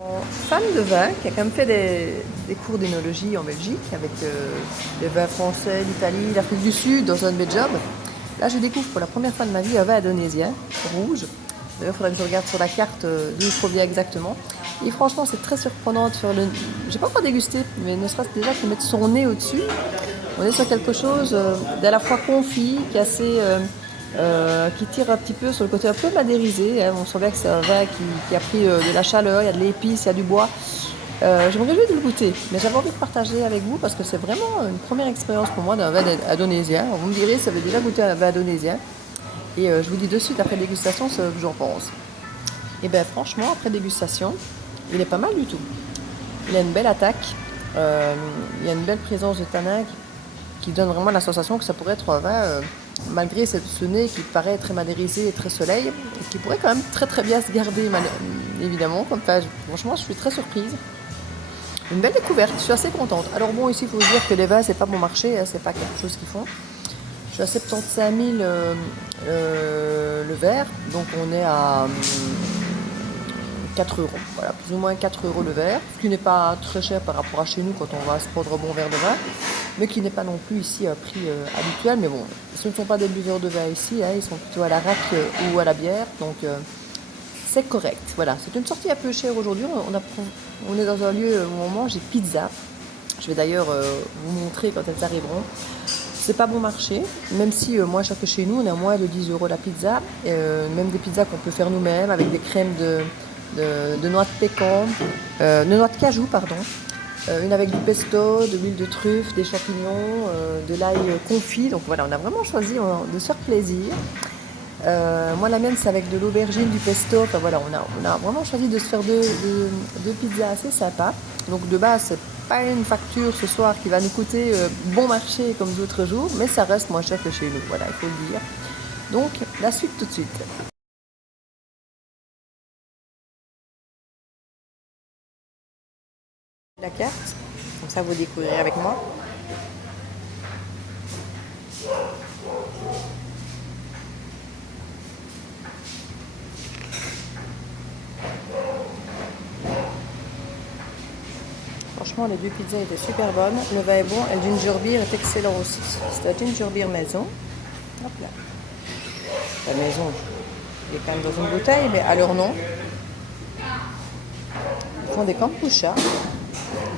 Fan de vin, qui a quand même fait des cours d'énologie en Belgique avec les vins français, l'Italie, l'Afrique du Sud dans un de mes jobs. Là, je découvre pour la première fois de ma vie un vin indonésien, rouge. D'ailleurs, il faudrait que je regarde sur la carte d'où il provient exactement. Et franchement, c'est très surprenant de faire le. J'ai pas encore dégusté, mais ne serait-ce déjà de mettre son nez au-dessus. On est sur quelque chose d'à la fois confit, qui est assez. Qui tire un petit peu sur le côté un peu madérisé. Hein. On sent bien que c'est un vin qui a pris de la chaleur, il y a de l'épice, il y a du bois. Je me réjouis de le goûter, mais j'avais envie de partager avec vous parce que c'est vraiment une première expérience pour moi d'un vin indonésien. Vous me direz, ça veut déjà goûter un vin indonésien. Et je vous dis de suite après dégustation ce que j'en pense. Et bien franchement, après dégustation, il est pas mal du tout. Il a une belle attaque, il y a une belle présence de tanin qui donne vraiment la sensation que ça pourrait être un vin, malgré ce nez qui paraît très madérisé et très soleil, et qui pourrait quand même très très bien se garder, évidemment. Enfin, franchement, je suis très surprise. Une belle découverte, je suis assez contente. Alors bon, ici, il faut vous dire que les vins, c'est pas mon marché, hein, c'est pas quelque chose qu'ils font. Je suis à 75 000 le verre, donc on est à 4 euros. Voilà, plus ou moins 4 euros le verre, ce qui n'est pas très cher par rapport à chez nous quand on va se prendre un bon verre de vin, mais qui n'est pas non plus ici à prix habituel. Mais bon, ce ne sont pas des buveurs de vin ici, hein, ils sont plutôt à la rack ou à la bière, donc c'est correct. Voilà, c'est une sortie un peu chère aujourd'hui. On est dans un lieu où on mange des pizzas. Je vais d'ailleurs vous montrer quand elles arriveront. C'est pas bon marché, même si moins cher que chez nous, on est à moins de 10 euros la pizza. Même des pizzas qu'on peut faire nous-mêmes avec des crèmes de noix de pécan, de noix de cajou, pardon. Une avec du pesto, de l'huile de truffe, des champignons, de l'ail confit. Donc voilà, on a vraiment choisi de se faire plaisir. Moi, la mienne, c'est avec de l'aubergine, du pesto. Enfin voilà, on a vraiment choisi de se faire deux pizzas assez sympas. Donc de base, c'est pas une facture ce soir qui va nous coûter bon marché comme d'autres jours, mais ça reste moins cher que chez nous. Voilà, il faut le dire. Donc la suite tout de suite. La carte, comme ça vous découvrirez avec moi. Franchement, les deux pizzas étaient super bonnes. Le vin est bon et le ginger beer est excellent aussi. C'est un ginger beer maison. Hop là. La maison, il est quand même dans une bouteille, mais à leur nom. Ils font des kombucha,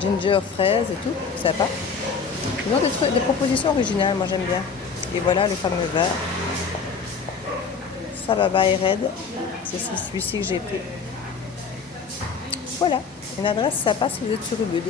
ginger, fraise et tout. Sympa. Ils ont des propositions originales, moi j'aime bien. Et voilà les fameux verres. Sababa et Red. C'est celui-ci que j'ai pris. Voilà, une adresse sympa si vous êtes sur Ubud.